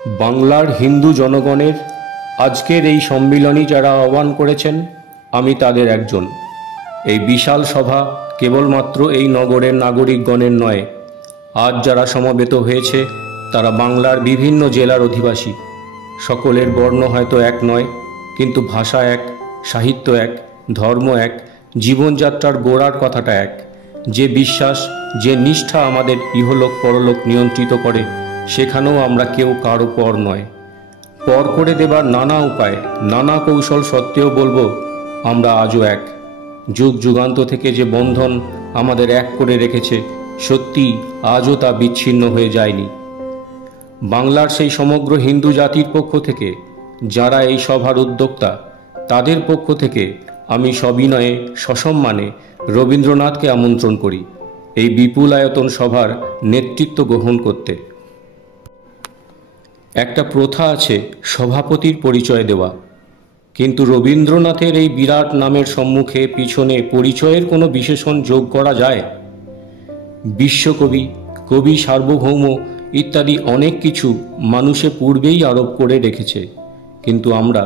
বাংলার হিন্দু জনগণের আজকের এই সম্মিলনী যারা আহ্বান করেছেন, আমি তাদের একজন। এই বিশাল সভা কেবলমাত্র এই নগরের নাগরিকগণের নয়। আজ যারা সমবেত হয়েছে তারা বাংলার বিভিন্ন জেলার অধিবাসী। সকলের বর্ণ হয়তো এক নয়, কিন্তু ভাষা এক, সাহিত্য এক, ধর্ম এক, জীবনযাত্রার গোড়ার কথাটা এক। যে বিশ্বাস, যে নিষ্ঠা আমাদের ইহলোক পরলোক নিয়ন্ত্রিত করে, সেখানেও আমরা কেউ কারো পর নয়। পর করে দেবার নানা উপায়, নানা কৌশল সত্ত্বেও বলবো, আমরা আজও এক। যুগ যুগান্ত থেকে যে বন্ধন আমাদের এক করে রেখেছে, সত্যি আজও তা বিচ্ছিন্ন হয়ে যায়নি। বাংলার সেই সমগ্র হিন্দু জাতির পক্ষ থেকে যারা এই সভার উদ্যোক্তা, তাদের পক্ষ থেকে আমি সবিনয়ে সসম্মানে রবীন্দ্রনাথকে আমন্ত্রণ করি এই বিপুল আয়তন সভার নেতৃত্ব গ্রহণ করতে। একটা প্রথা আছে সভাপতির পরিচয় দেওয়া, কিন্তু রবীন্দ্রনাথের এই বিরাট নামের সম্মুখে পিছনে পরিচয়ের কোনো বিশেষণ যোগ করা যায়? বিশ্বকবি, কবি সার্বভৌম ইত্যাদি অনেক কিছু মানুষে পূর্বেই আরোপ করে রেখেছে, কিন্তু আমরা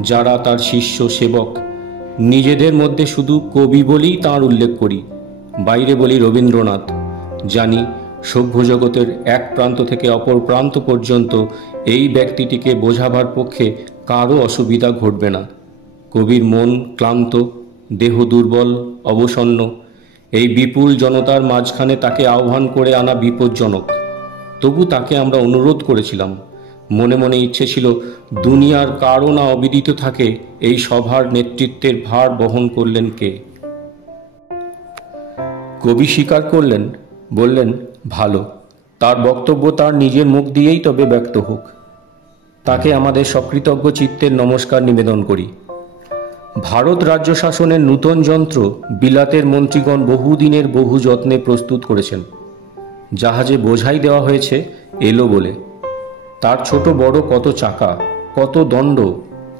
যারা তার শিষ্য সেবক, নিজেদের মধ্যে শুধু কবি বলেই তাঁর উল্লেখ করি, বাইরে বলি রবীন্দ্রনাথ। জানি সভ্য জগতের এক প্রান্ত থেকে অপর প্রান্ত পর্যন্ত এই ব্যক্তিটিকে বোঝাবার পক্ষে কারও অসুবিধা ঘটবে না। কবির মন ক্লান্ত, দেহ দুর্বল, অবসন্ন। এই বিপুল জনতার মাঝখানে তাকে আহ্বান করে আনা বিপজ্জনক। তবু তাকে আমরা অনুরোধ করেছিলাম। মনে মনে ইচ্ছে ছিল দুনিয়ার কারও না অবিদিত থাকে এই সভার নেতৃত্বের ভার বহন করলেন কে। কবি স্বীকার করলেন, বললেন ভালো, তার বক্তব্য তার নিজের মুখ দিয়েই তবে ব্যক্ত হোক। তাকে আমাদের সকৃতজ্ঞ চিত্তের নমস্কার নিবেদন করি। ভারত রাজ্য শাসনের নূতন যন্ত্র বিলাতের মন্ত্রীগণ বহুদিনের বহু যত্নে প্রস্তুত করেছেন। জাহাজে বোঝাই দেওয়া হয়েছে এলো বলে। তার ছোট বড় কত চাকা, কত দণ্ড,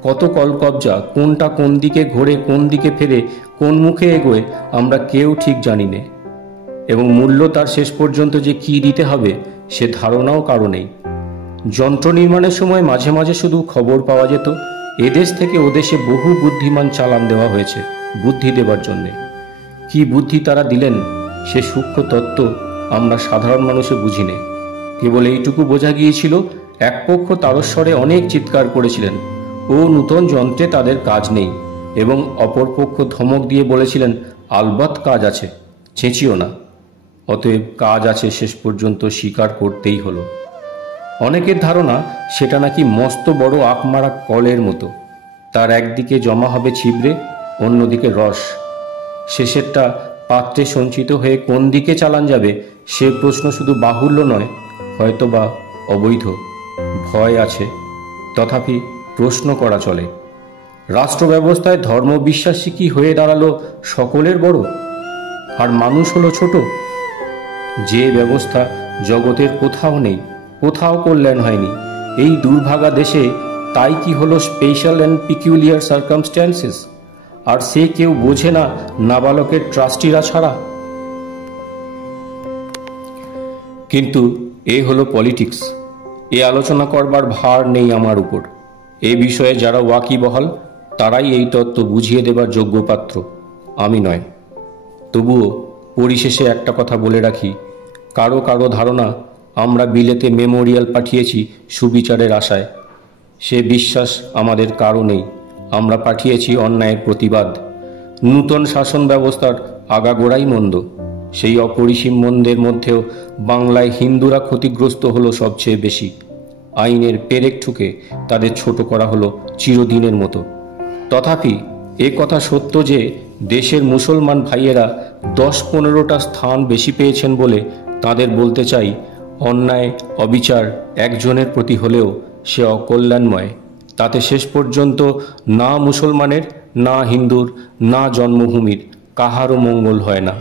কত কলকবজা, কোনটা কোন দিকে ঘোরে, কোন দিকে ফেরে, কোন মুখে এগোয়, আমরা কেউ ঠিক জানি না। এবং মূল্য তার শেষ পর্যন্ত যে কি দিতে হবে সে ধারণাও কারো নেই। যন্ত্র নির্মাণের সময় মাঝে মাঝে শুধু খবর পাওয়া যেত এদেশ থেকে ওদেশে বহু বুদ্ধিমান চালান দেওয়া হয়েছে বুদ্ধি দেবার জন্যে। কি বুদ্ধি তারা দিলেন সে সূক্ষ্ম তত্ত্ব আমরা সাধারণ মানুষে বুঝি নে। কেবল এইটুকু বোঝা গিয়েছিল, এক পক্ষ তারস্বরে অনেক চিৎকার করেছিলেন ও নূতন যন্ত্রে তাদের কাজ নেই, এবং অপর পক্ষ ধমক দিয়ে বলেছিলেন আলবাত কাজ আছে, চেঁচিও না। অতএব কাজ আছে শেষ পর্যন্ত স্বীকার করতেই হলো। অনেকের ধারণা সেটা নাকি মস্ত বড় আকমারা কলের মতো, তার একদিকে জমা হবে ছিবড়ে, অন্যদিকে রস। শেষেরটা পাত্রে সঞ্চিত হয়ে কোন দিকে চালান যাবে সে প্রশ্ন শুধু বাহুল্য নয়, হয়তোবা অবৈধ। ভয় আছে, তথাপি প্রশ্ন করা চলে। রাষ্ট্র ব্যবস্থায় ধর্মবিশ্বাসী কি হয়ে দাঁড়ালো সকলের বড়, আর মানুষ হলো ছোট? যে ব্যবস্থা জগতের কোথাও নেই, কোথাও কল্যাণ হয়নি, এই দুর্ভাগা দেশে তাই কি হলো স্পেশাল অ্যান্ড পিকিউলিয়ার সার্কামস্ট্যান্সেস? আর সে কেউ বোঝে না নাবালকের ট্রাস্টিরা ছাড়া। কিন্তু এ হলো পলিটিক্স। এ আলোচনা করবার ভার নেই আমার উপর। এ বিষয়ে যারা ওয়াকিবহাল তারাই এই তত্ত্ব বুঝিয়ে দেবার যোগ্য পাত্র, আমি নয়। তবুও পরিশেষে একটা কথা বলে রাখি, কারো কারো ধারণা আমরা বিলেতে মেমোরিয়াল পাঠিয়েছি সুবিচারের আশায়। সে বিশ্বাস আমাদের কারো নেই। আমরা পাঠিয়েছি অন্যায়ের প্রতিবাদ। নূতন শাসন ব্যবস্থার আগাগোড়াই মন্দ। সেই অপরিসীম মন্দের মধ্যেও বাংলায় হিন্দুরা ক্ষতিগ্রস্ত হলো সবচেয়ে বেশি। আইনের পেরেক ঠুকে তাদের ছোট করা হলো চিরদিনের মতো। তথাপি এ কথা সত্য যে দেশের মুসলমান ভাইয়েরা 10-15টা স্থান বেশি পেয়েছেন বলে তাদের বলতে চাই, অন্যায় অবিচার একজনের প্রতি হলেও সে অকল্যাণময়। তাতে শেষ পর্যন্ত না মুসলমানের, না হিন্দুর, না জন্মভূমির কাহারও মঙ্গল হয় না।